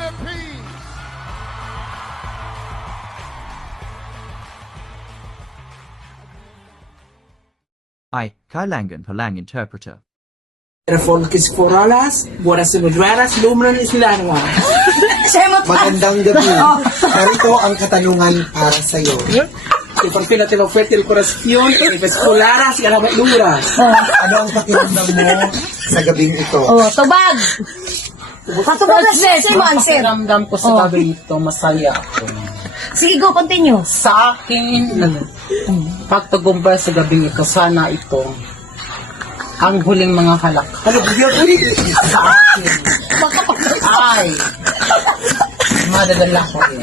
Philippines. Ay, kailangan palang interpreter. Telefonakis Foralas, Buenas Mudreras, Lumran Islanwa. Magandang gabi. Narito ang katanungan para sa iyo. Si Perfil natin ang fertil korasyon, Ibes Polaras, Yalabat Luras. Ano ang pakiramdam mo sa gabing ito? Oh, tubag! Patubag na siya, Simon, Sim. Ramdam ko sa gabi ito, masaya ako. Sige, go, continue. Sa akin, pagtagumpay sa gabing ito, sana ito, ang huling mga halak. Sa akin, ay, madadala ko rin.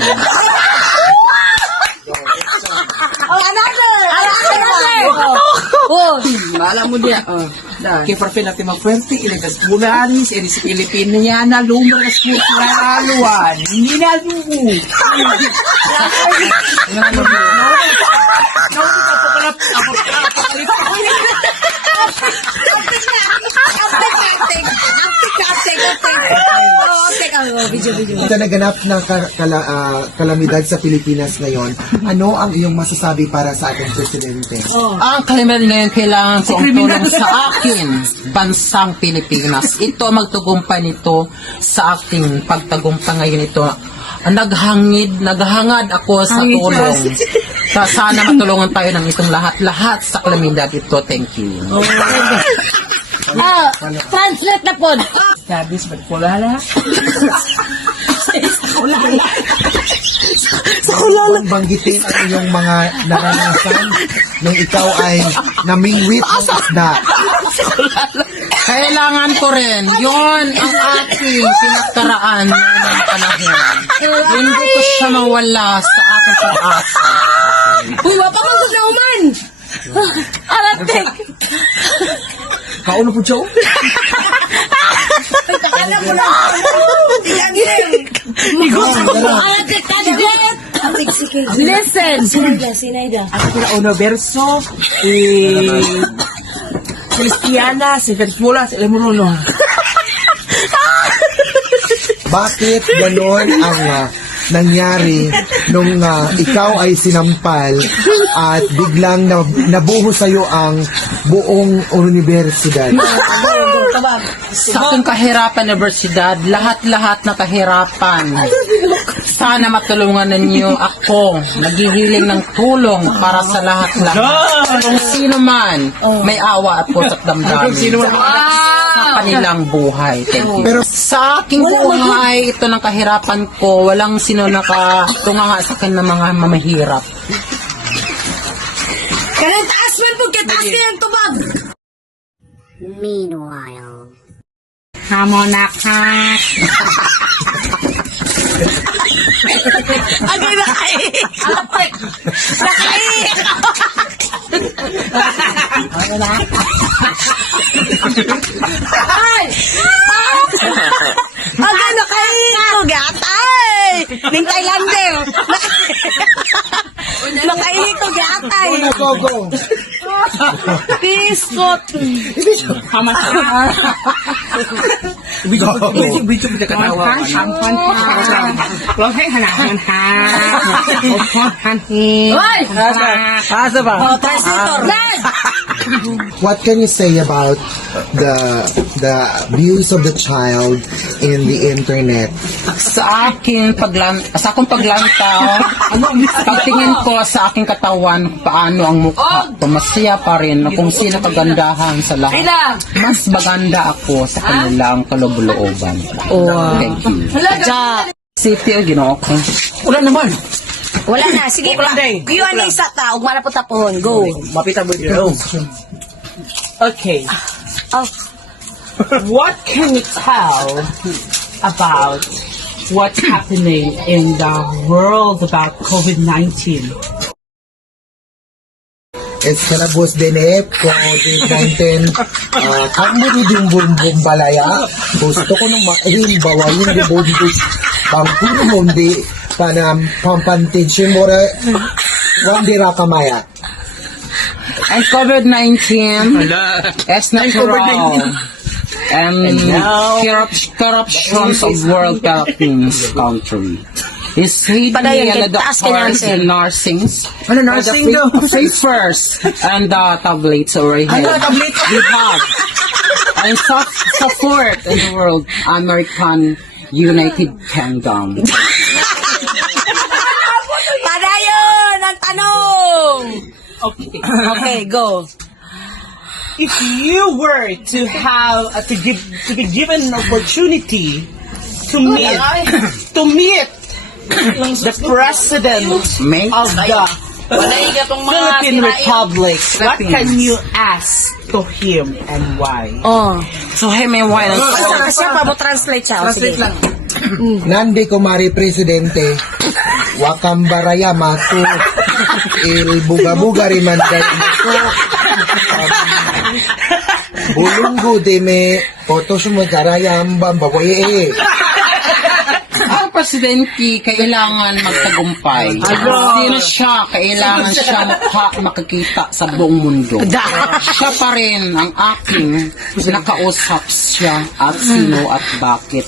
Oh, another! Oh, Alam mo niya, kaya perfil natin mag-fuerte, ilagas bulanis, eri sa Pilipino niya na lumaras po sa laluan. Hindi na lumo. Ito naganap na kalamidad sa Pilipinas ngayon. Ano ang iyong masasabi para sa ating presidente? Ang kalimad ngayon kailangan ko ang tulong sa akin, bansang Pilipinas. Ito magtagumpay nito sa aking pagtagumpay ngayon ito. Naghangad ako sa tulong. Sana matulungan tayo ng itong lahat sa kalamidad ito. Thank you. translate na po. Sabis, ba't kulala? Kung banggitin ang iyong mga naranasan nung ikaw ay namingwit ng isda. Kailangan ko rin. Yon ang aking pinagkaraan ng panahon. Hindi ko siya mawala sa aking pag-asa. Uy, wapa mo sa uman. Aratek. Kauno po, Joe? Alam mo na. Aratek, tadget. Listen. Sinayda. Ako pala uno verso, Cristiana, si Versmola, si Lemuruno. Bakit ganon ang nangyari nung ikaw ay sinampal at biglang nabuho sa iyo ang buong universidad? Sa aking kahirapan, universidad, lahat-lahat na kahirapan. Sana matulungan ninyo ako. Naghihiling ng tulong para sa lahat-lahat. Kung sino man may awa at puso't damdamin sa kanilang buhay. Thank you. Pero Sa aking buhay, ito ng kahirapan ko, walang sino nakatunga sa akin ng mga mamahirap. Kanang taas man po, kataas ka yung tubag. Meanwhile, Hamonakak. Agay nakaik. Nakaik. Ay! Agay nakaik. Tugatay. Ning Thailander. Nakaik tugatay. go. Piskot. Video kita katawa. Hoy! Asa ba? Translator. What can you say about the views of the child in the internet? Sa akong paglantaw, pagtingin ko sa aking katawan, paano ang mukha ko, masaya pa rin kung sino kagandahan sa lahat. Mas maganda ako sa kanilang kaloob-looban. Thank you. City o ginoo ko. Wala naman. Wala na. Sige pa. Yun ang isa ta. Huwag malapot tapon. Go. Mapita mo dito. Okay. Oh. What can you tell about what's happening in the world about COVID-19? It's kanabos din COVID-19 kamuri din bumbum balaya. Gusto ko nung bawayin di bumbum pangkuro mo di pampantinsyon mo wang dira kamaya. And COVID-19 is natural. and now- corruptions of world Philippines country. Is he Padayon, the taas ka niyan, doctors sir. and nursings? Ano, nursing daw? Papers and the tablets over here. Ano, tablet? We have. And support in the world, American United Kingdom. Padayon ang tanong. Okay. Okay, go. If you were to have to be given an opportunity to meet the president May? of the Philippine Republic, what can you ask to him and why? Oh. So, hey, may why lang. Basta siya pa mo translate siya. O, sige. Nandi kumari presidente, wakambaraya matu, il buga-buga rimanday matu, bulunggo de me, poto sumagaraya ambang baboy Ang presidente kailangan magtagumpay. Sino siya? Kailangan siya makakita sa buong mundo. Siya pa rin ang aking nakausap siya at sino at bakit.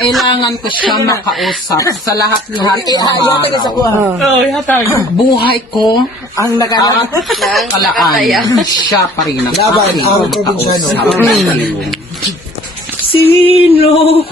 Kailangan ko siya makausap sa lahat-lahat ng araw. Buhay ko Ang lagala. at kalaan. Siya pa rin ang Laban aking ang probinsyano. makausap. Sino?